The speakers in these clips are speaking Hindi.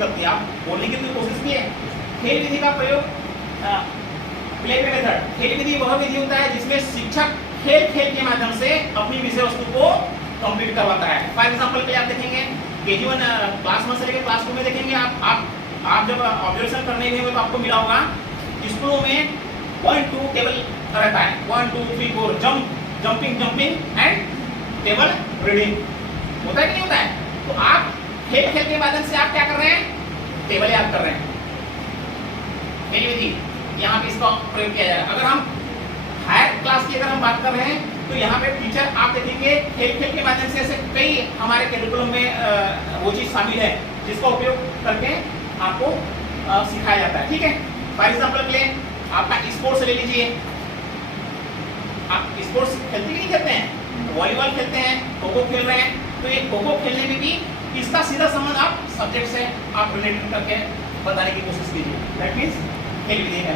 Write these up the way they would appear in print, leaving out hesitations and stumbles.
लगती है, आप बोलने की तो कोशिश किए। खेल विधि का प्रयोग, प्ले मेथड, खेल विधि वह विधि होता है जिसमें शिक्षक खेल खेल के माध्यम से अपनी विषय वस्तु को कंप्लीट करवाता है। फॉर एग्जांपल के लिए आप देखेंगे KG1 क्लास 1 से लेकर क्लास 2 में देखेंगे आप जब ऑब्जर्वेशन करने गए तो आपको मिला होगा स्कूलों में 1 2 टेबल रहता है, 1 2 3 4 जंपिंग एंड टेबल रीडिंग, होता है कि नहीं होता है? तो आप खेल खेल के माध्यम से आप क्या कर रहे हैं? टेबल याद कर रहे हैं। मेरी विधि यहाँ पे इसका प्रयोग किया जाएगा। अगर हम हायर क्लास की अगर हम बात कर रहे हैं तो यहाँ पे टीचर आप देखेंगे खेल खेल के माध्यम से ऐसे कई हमारे करिकुलम में वो चीज शामिल है जिसका उपयोग करके आपको सिखाया जाता है। ठीक है, फॉर एग्जाम्पल के लिए आपका स्पोर्ट्स ले लीजिए। आप स्पोर्ट्स खेलते कि नहीं खेलते हैं? वॉलीबॉल खेलते हैं, खो खो खेल रहे हैं, तो ये खो खो खेलने में भी इसका सीधा संबंध आप सब्जेक्ट से आप रिलेटेड करके बताने की कोशिश कीजिए। दैट मीन्स खेल विधि है।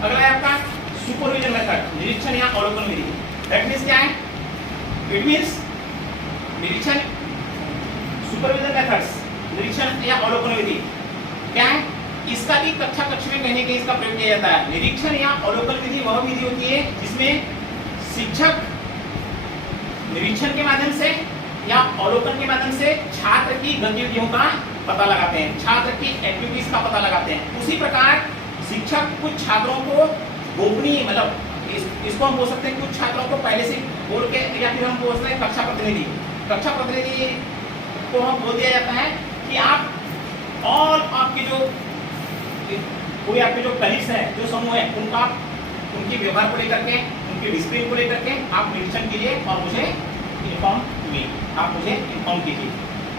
अगला है आपका सुपरविजन मेथड, निरीक्षण या अवलोकन विधि। दैट मीन्स क्या है? इट मीन्स निरीक्षण, सुपरविजन मेथड्स, निरीक्षण या अवलोकन विधि क्या है? इसका भी कक्षा में कहने के इसका प्रयोग किया जाता है। निरीक्षण या अवलोकन विधि वह विधि होती है जिसमें शिक्षक निरीक्षण के माध्यम से या अवलोकन के माध्यम से छात्र की गतिविधियों का पता लगाते हैं, छात्र की एक्टिविटीज का पता लगाते हैं। उसी प्रकार शिक्षक कुछ छात्रों को गोपनीय, मतलब इसको हम बोल सकते हैं कुछ छात्रों को पहले से बोल के, या फिर हम बोल सकते हैं कक्षा प्रतिनिधि को हम बोल दिया जाता है कि आप और आपके जो कोई आपके जो कलीग्स है, जो समूह है, उनका उनके व्यवहार को लेकर के, उनके डिसिप्लिन को लेकर के आप निरीक्षण कीजिए और मुझे इन्फॉर्म कीजिए।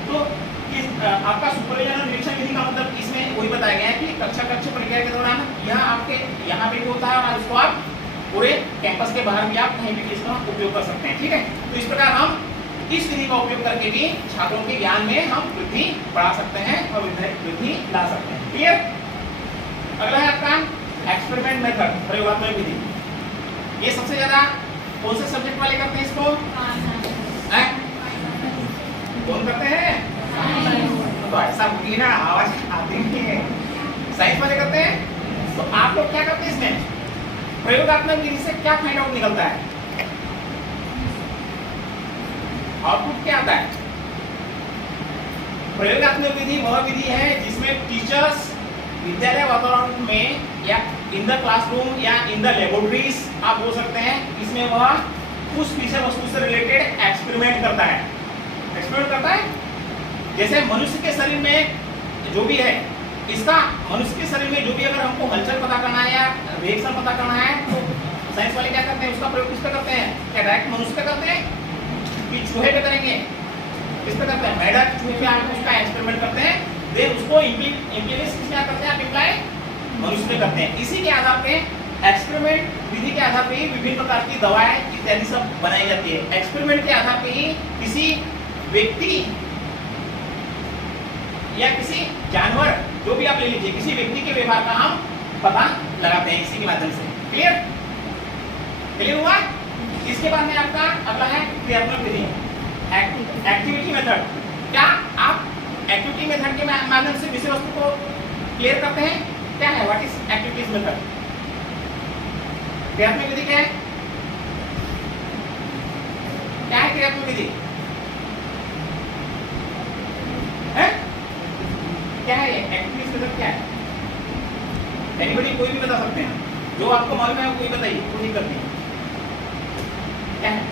तो आपका सुपरविजन और निरीक्षण विधि का मतलब इसमें वही बताया गया है कि कक्षा प्रक्रिया के दौरान यह आपके यहाँ पे भी होता है और इसको आप पूरे कैंपस के बाहर भी आप कहीं भी इसका उपयोग कर सकते हैं। ठीक है, तो इस प्रकार हम इस विधि का उपयोग करके भी छात्रों के ज्ञान में हम वृद्धि बढ़ा सकते हैं और वृद्धि ला सकते हैं। क्लियर? अगला है आपका एक्सपेरिमेंट मेथड, प्रयोगात्मक विधि। ये सबसे ज्यादा कौन से सब्जेक्ट वाले करते हैं इसको? कौन करते हैं? तो ऐसा बोलिए ना, आवाज आती नहीं है। साइंस वाले करते हैं। तो आप लोग क्या करते हैं इसमें? प्रयोगात्मक विधि से क्या फाइंड आउट निकलता है? आउटपुट क्या आता है? प्रयोगात्मक विधि वह विधि है जिसमें टीचर्स विद्यालय वातावरण में या इन द क्लासरूम या इन द लेबोरेटरीज आप बोल सकते हैं, इसमें वह उस विषय वस्तु से रिलेटेड एक्सपेरिमेंट करता है। एक्सपेरिमेंट करता है जैसे मनुष्य के शरीर में जो भी है, इसका मनुष्य के शरीर में जो भी अगर हमको हलचल पता करना है या रिएक्शन पता करना है तो साइंस वाले क्या करते हैं? उसका प्रयोग किस पे करते हैं? क्या डायरेक्ट मनुष्य पे करते हैं कि चूहे पे करेंगे? किस पे करते हैं? मेढक चूहे पे आप उसका एक्सपेरिमेंट करते हैं, देन उसको इम्प्लीमेंट किस में करते हैं? आप इम्प्लाई मनुष्य में करते हैं। इसी के आधार पे एक्सपेरिमेंट विधि के आधार पे ही विभिन्न प्रकार की दवाएं इत्यादि सब बनाई जाती है। एक्सपेरिमेंट के आधार पे ही किसी व्यक्ति या किसी जानवर, जो भी आप ले लीजिए, किसी व्यक्ति के व्यवहार का हम पता लगाते हैं इसी के माध्यम से। क्लियर हुआ? इसके बाद में आपका अगला है क्रियात्मक विधि, एक्टिविटी मेथड। क्या आप एक्टिविटी मेथड के माध्यम से विषय वस्तु को क्लियर करते हैं? क्या है? What is activities method? क्रियात्मक विधि क्या है? क्या है क्रियात्मक विधि? क्या है एक्टिविटीज मेथड? क्या है? एनीबॉडी, कोई भी बता सकते हैं, जो आपको मालूम है कोई बताइए, कोई नहीं करती क्या है?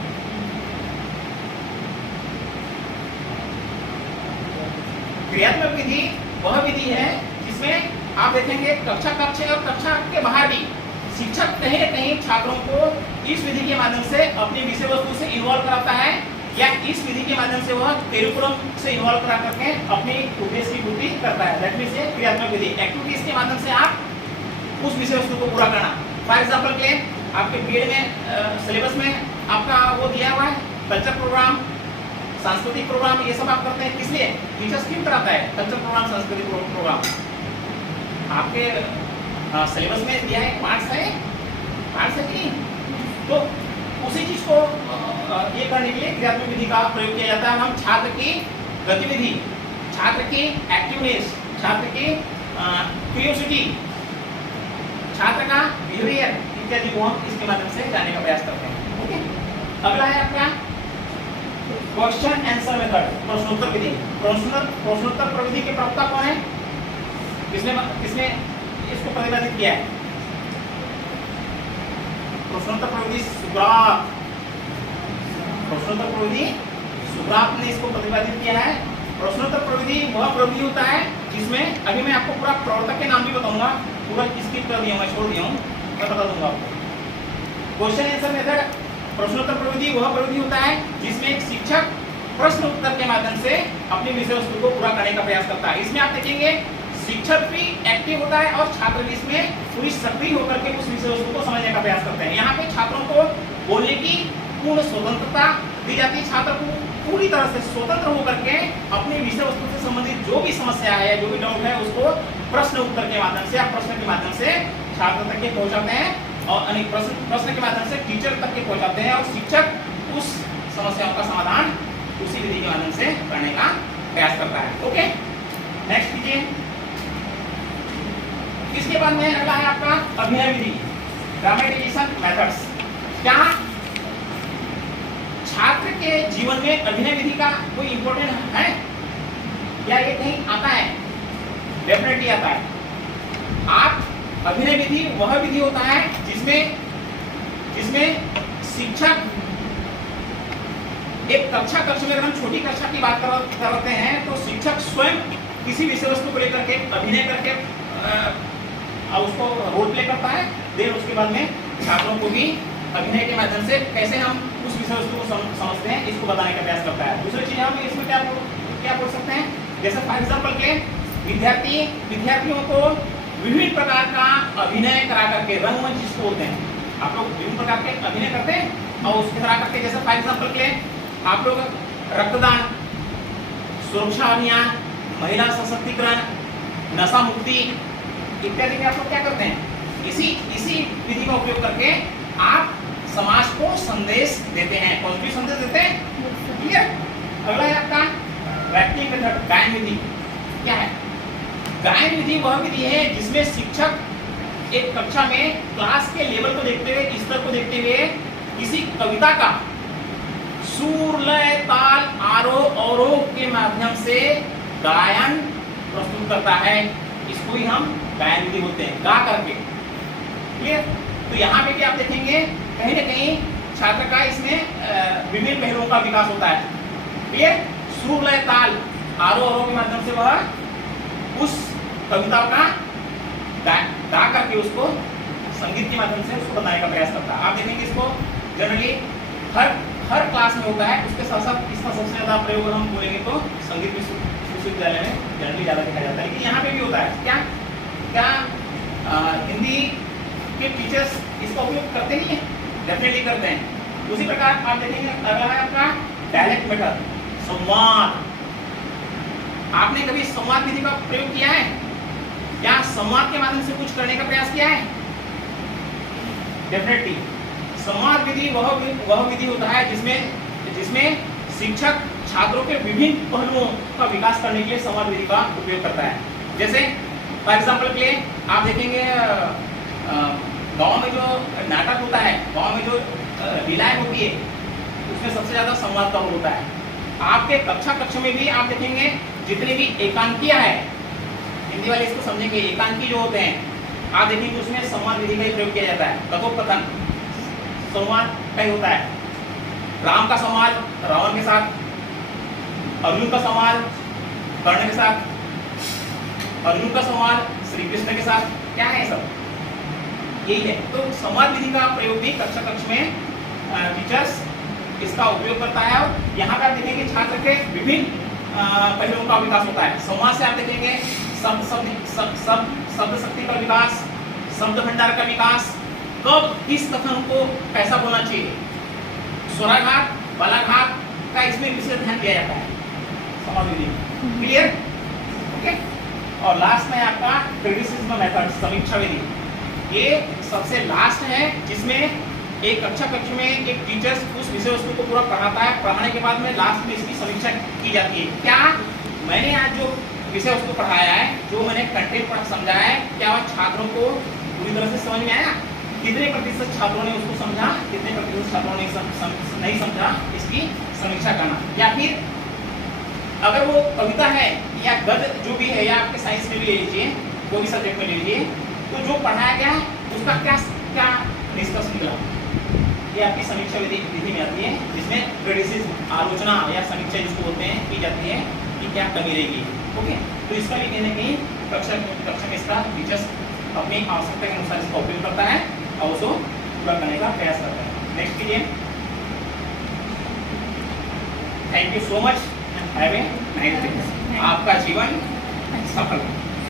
क्रियात्मक विधि वह विधि है जिसमें आप देखेंगे कक्षा और कक्षा के बाहर भी शिक्षक कहीं न कहीं छात्रों को इस विधि के माध्यम से अपनी विषय वस्तु से इन्वॉल्व कराता है या इस विधि के माध्यम से वह करिकुलम से इन्वॉल्व करा करके अपनी उद्देश्य की पूर्ति करता है। दैट मींस क्रियात्मक विधि, एक्टिविटीज के माध्यम से आप उस विषय वस्तु को पूरा करना। फॉर एग्जांपल के आपके बीएड में सिलेबस में आपका वो दिया हुआ है कल्चर प्रोग्राम, सांस्कृतिक प्रोग्राम, ये सब आप करते हैं। किस लिए? टीचर्स क्यों कराता है कल्चर प्रोग्राम, सांस्कृतिक प्रोग्राम? आपके सिलेबस में दिया है, पार्ट्स है कि तो उसी चीज को ये करने के लिए क्रियात्मक विधि का प्रयोग किया जाता है। हम छात्र की गतिविधि, छात्र की एक्टिवनेस, छात्र की क्यूरियोसिटी, छात्र का बिहेवियर इत्यादि को हम इसके माध्यम से जानने का प्रयास करते हैं। ओके, अगला है आपका क्वेश्चन आंसर मेथड, प्रश्नोत्तर विधि। प्रश्नोत्तर प्रविधि के प्रवक्ता कौन है? किसने इसको प्रतिपादित किया है? प्रश्नोत्तर प्रविधि सुकरात। प्रश्नोत्तर प्रविधि सुकरात ने इसको प्रतिपादित किया है। प्रश्नोत्तर प्रविधि वह प्रविधि होता है जिसमें, अभी मैं आपको पूरा प्रवर्तक के नाम भी बताऊंगा, पूरा स्किप कर दिया, मैं छोड़ दिया हूँ, मैं बता दूंगा आपको। क्वेश्चन आंसर मेथड, प्रश्नोत्तर प्रविधि वह प्रविधि होता है जिसमें एक शिक्षक प्रश्न उत्तर के माध्यम से अपनी विषय वस्तु को पूरा करने का प्रयास करता है। इसमें आप देखेंगे शिक्षक भी एक्टिव होता है और छात्र भी इसमें पूरी सक्रिय होकर के उस विषय वस्तु को समझने का प्रयास करते हैं। यहाँ पे छात्रों को बोलने की पूर्ण स्वतंत्रता दी जाती है। छात्र को पूरी तरह से स्वतंत्र होकर के अपनी विषय वस्तु से संबंधित जो भी समस्या है, जो भी डाउट है, उसको प्रश्न उत्तर के माध्यम से या प्रश्न के माध्यम से छात्र तक के पहुंचाते हैं और अनेक प्रश्न के माध्यम से टीचर तक के पहुंचाते हैं और शिक्षक उस समस्याओं का समाधान उसी विधि के माध्यम से करने का प्रयास करता है। ओके, नेक्स्ट कीजिए। इसके बाद में अगला है आपका अभिनय विधि, ड्रामेटाइजेशन मेथड्स। क्या छात्र के जीवन में अभिनय विधि का कोई इंपॉर्टेंट है या ये कहीं आता है? डेफिनेटली आता है। आप अभिनय विधि वह विधि होता है जिसमें शिक्षक एक कक्ष में, अगर हम छोटी कक्षा की बात करते हैं तो शिक्षक स्वयं किसी विषय वस्तु को लेकर के अभिनय करके उसको रोल प्ले करता है। देन उसके बाद में छात्रों को भी अभिनय के माध्यम से कैसे हम उस विषय वस्तु को समझते हैं इसको बताने का प्रयास करता है। दूसरी चीज हम इसमें क्या बोल सकते हैं, जैसे फॉर एग्जाम्पल के विद्यार्थियों को विभिन्न प्रकार का अभिनय करा करके, रंगमंच जिसको बोलते हैं, आप लोग विभिन्न प्रकार के अभिनय करते हैं और उसके करा करके, जैसे फॉर एग्जाम्पल के आप लोग रक्तदान, सुरक्षा अभियान, महिला सशक्तिकरण, नशा मुक्ति इत्यादि में आप लोग क्या करते हैं, इसी विधि का उपयोग करके आप समाज को संदेश देते हैं, पॉजिटिव संदेश देते हैं। क्लियर? अगला है आपका रैपिंग मेथड, गायन विधि। क्या है गायन विधि? वह विधि है जिसमें शिक्षक एक कक्षा में क्लास के लेवल को देखते हुए, स्तर को देखते हुए किसी कविता का सुर, लय, ताल, आरोह अवरोह के माध्यम से गायन प्रस्तुत करता है। इसको ही हम गायन विधि बोलते हैं, गा करके। क्लियर? तो यहाँ पे भी आप देखेंगे कहीं ना कहीं छात्र का इसमें विभिन्न पहलुओं का विकास होता है। क्लियर? सुर, लय, ताल, आरोह अवरोह के माध्यम से वह उस कविता का गा करके उसको संगीत के माध्यम से उसको बताने का प्रयास करता है। आप देखेंगे इसको जनरली हर क्लास में होता है। उसके साथ साथ इसका सबसे ज्यादा प्रयोग हम बोलेंगे तो संगीत विश्वविद्यालय में जनरली ज्यादा देखा जाता है, लेकिन यहाँ पे भी होता है। क्या हिंदी के टीचर्स इसका उपयोग करते नहीं है? डेफिनेटली करते हैं। उसी प्रकार आप देखेंगे अगला है आपका डायलेक्ट मेथड, संवाद। आपने कभी संवाद विधि का प्रयोग किया है? क्या संवाद के माध्यम से कुछ करने का प्रयास किया है? डेफिनेटली संवाद विधि वह विधि होता है जिसमें शिक्षक छात्रों के विभिन्न पहलुओं का विकास करने के लिए संवाद विधि का उपयोग करता है। जैसे फॉर एग्जाम्पल के लिए आप देखेंगे गांव में जो नाटक होता है, गांव में जो लीलाएं होती है, उसमें सबसे ज्यादा संवाद का रोल होता है। आपके कक्षा में भी आप देखेंगे जितनी भी एकांकियां है, हिंदी वाले इसको समझेंगे, एकांकी जो होते हैं आप देखेंगे उसमें संवाद विधि का ही प्रयोग किया जाता है। कथोपकथन संवाद का ही होता है। राम का संवाद रावण के साथ, अर्जुन का संवाद कर्ण के साथ, अर्जुन का संवाद श्री कृष्ण के साथ। क्या है सब? यही है। तो संवाद विधि का प्रयोग भी कक्षा में टीचर्स इसका उपयोग करता है। और यहाँ पर आप देखेंगे छात्र के विभिन्न पहलुओं का विकास होता है। संवाद से आप देखेंगे शब्द शक्ति का विकास, शब्द भंडार का विकास, कब किस कथन को कैसा बोलना चाहिए, स्वराघात, बालाघात का इसमें विशेष ध्यान दिया जाता है संवाद विधि। क्लियर? ओके। और लास्ट में आपका क्रिटिसिज्म मेथड, समीक्षा विधि। ये सबसे लास्ट है जिसमें एक कक्षा में एक टीचर उस विषय वस्तु को पूरा पढ़ाता है। पढ़ाने के बाद में लास्ट में इसकी समीक्षा की जाती है। क्या मैंने आज जो विषय उसको पढ़ाया है, जो मैंने कंटेंट पढ़ा समझाया है, क्या छात्रों को पूरी तरह से समझ में आया? कितने प्रतिशत छात्रों ने उसको समझा, कितने प्रतिशत छात्रों ने नहीं समझा, इसकी समीक्षा करना। या फिर अगर वो कविता है या गद्य जो भी है, या आपके साइंस में भी ले लीजिए, कोई भी सब्जेक्ट में ले लीजिए, तो जो पढ़ाया गया है उसका क्या क्या निष्कर्ष निकला, ये आपकी समीक्षा विधि में आती है, जिसमें क्रिटिसिज्म, आलोचना या समीक्षा जिसको बोलते हैं, की जाती है कि क्या कमी रहेगी। ओके, तो इसका भी कहने की कक्षा में इसका टीचर्स अपनी आवश्यकता के अनुसार इसका उपयोग करता है और उसको पूरा करने का प्रयास करता है। नेक्स्ट कीजिए। Thank you so much, have a nice day. आपका जीवन सफल हो।